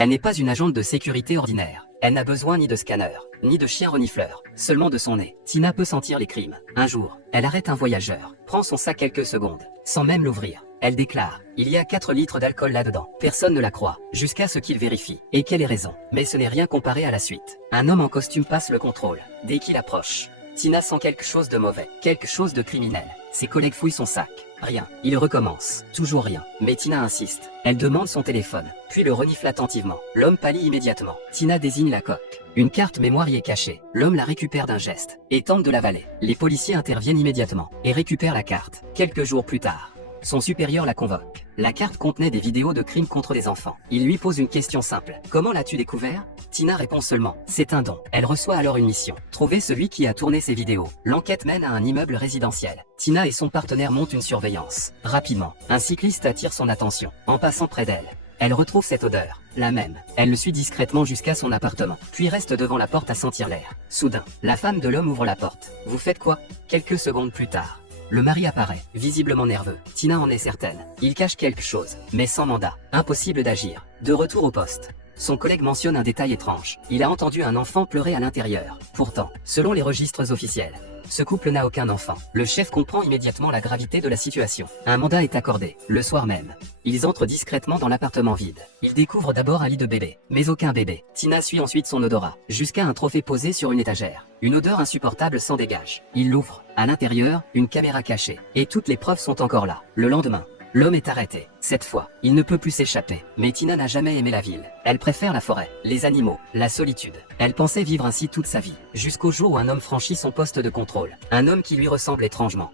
Elle n'est pas une agente de sécurité ordinaire. Elle n'a besoin ni de scanner, ni de chien renifleur, seulement de son nez. Tina peut sentir les crimes. Un jour, elle arrête un voyageur, prend son sac quelques secondes, sans même l'ouvrir. Elle déclare, il y a 4 litres d'alcool là-dedans. Personne ne la croit, jusqu'à ce qu'il vérifie. Et qu'elle ait raison. Mais ce n'est rien comparé à la suite. Un homme en costume passe le contrôle. Dès qu'il approche, Tina sent quelque chose de mauvais, quelque chose de criminel. Ses collègues fouillent son sac. Rien. Il recommence. Toujours rien. Mais Tina insiste. Elle demande son téléphone, puis le renifle attentivement. L'homme pâlit immédiatement. Tina désigne la coque. Une carte mémoire y est cachée. L'homme la récupère d'un geste et tente de l'avaler. Les policiers interviennent immédiatement et récupèrent la carte. Quelques jours plus tard, son supérieur la convoque. La carte contenait des vidéos de crimes contre des enfants. Il lui pose une question simple. Comment l'as-tu découvert? Tina répond seulement. C'est un don. Elle reçoit alors une mission. Trouver celui qui a tourné ces vidéos. L'enquête mène à un immeuble résidentiel. Tina et son partenaire montent une surveillance. Rapidement, un cycliste attire son attention. En passant près d'elle, elle retrouve cette odeur, la même. Elle le suit discrètement jusqu'à son appartement, puis reste devant la porte à sentir l'air. Soudain, la femme de l'homme ouvre la porte. Vous faites quoi? Quelques secondes plus tard, le mari apparaît, visiblement nerveux. Tina en est certaine. Il cache quelque chose, mais sans mandat. Impossible d'agir. De retour au poste, son collègue mentionne un détail étrange. Il a entendu un enfant pleurer à l'intérieur. Pourtant, selon les registres officiels, ce couple n'a aucun enfant. Le chef comprend immédiatement la gravité de la situation. Un mandat est accordé. Le soir même, ils entrent discrètement dans l'appartement vide. Ils découvrent d'abord un lit de bébé, mais aucun bébé. Tina suit ensuite son odorat, jusqu'à un trophée posé sur une étagère. Une odeur insupportable s'en dégage. Il l'ouvre. À l'intérieur, une caméra cachée. Et toutes les preuves sont encore là. Le lendemain, l'homme est arrêté. Cette fois, il ne peut plus s'échapper. Mais Tina n'a jamais aimé la ville. Elle préfère la forêt, les animaux, la solitude. Elle pensait vivre ainsi toute sa vie. Jusqu'au jour où un homme franchit son poste de contrôle. Un homme qui lui ressemble étrangement.